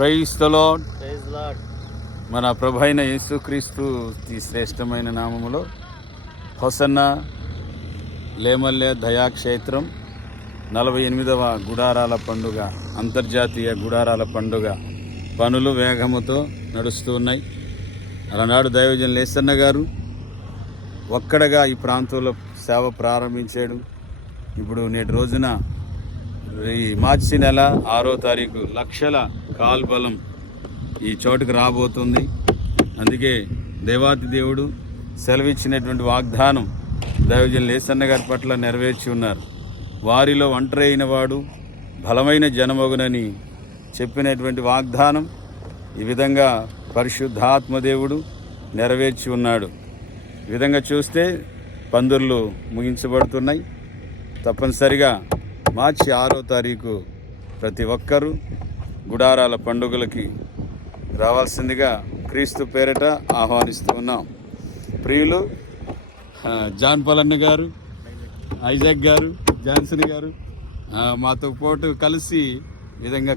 Praise the lord. Praise lord. మన ప్రభు అయిన యేసుక్రీస్తు ఈ శ్రేష్టమైన నామములో హోసన్నా లేమల్లె దయాక్షేత్రం 48వ గుడారాల పండుగ, అంతర్జాతీయ గుడారాల పండుగ పనులు వేగముతో నడుస్తూ ఉన్నాయి. అలనాడు దైవజన్ లేసన్న గారు ఒక్కడగా ఈ ప్రాంతంలో సేవ ప్రారంభించాడు. ఇప్పుడు నేటి రోజున ఈ మార్చి నెల 6వ తారీఖు లక్షల కాల్బలం ఈ చోటుకు రాబోతుంది. అందుకే దేవాతి దేవుడు సెలవిచ్చినటువంటి వాగ్దానం దైవజన్ లేసన్న గారి పట్ల నెరవేర్చి ఉన్నారు. వారిలో ఒంటరి అయిన వాడు బలమైన జనమగునని చెప్పినటువంటి వాగ్దానం ఈ విధంగా పరిశుద్ధాత్మదేవుడు నెరవేర్చి ఉన్నాడు. ఈ విధంగా చూస్తే పందుర్లు ముగించబడుతున్నాయి. తప్పనిసరిగా మార్చి 6వ తారీఖు ప్రతి ఒక్కరూ గుడారాల పండుగలకి రావాల్సిందిగా క్రీస్తు పేరిట ఆహ్వానిస్తూ ఉన్నాం. ప్రియులు జాన్ పలన్న గారు, ఐజాక్ గారు, జాన్సన్ గారు మాతో పాటు కలిసి విధంగా